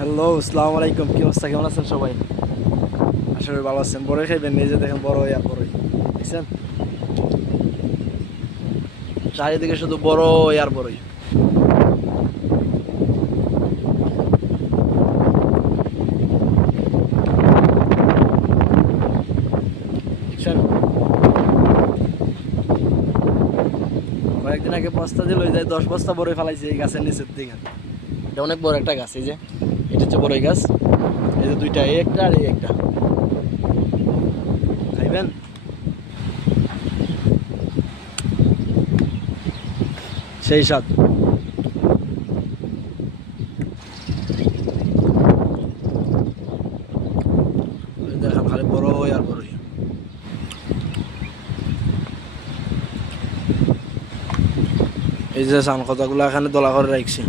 Hello, আসসালামু আলাইকুম। কি অবস্থা, কেমন আছেন সবাই? আশা করি ভালো আছেন। বড়ই খাইবেন, নিজে দেখেন বড়ই আর বড়ই, দেখছেন চারিদিকে শুধু বড়ই আর বড়ই। দেখছেন, কয়েকদিন আগে বস্তা দিল যায় 10 বস্তা বড়ই ফেলাইছে এই গাছের নিচের দিকে। এটা অনেক বড় একটা গাছ, এই যে এটা হচ্ছে বড়ই গাছ। এই যে দুইটা, এই একটা আর এই একটা। খাইবেন? সেই স্বাদ। দেখেন খালি বড়ই আর বড়ই। এই যে সান কথাগুলো এখানে দলা করে রাখছি।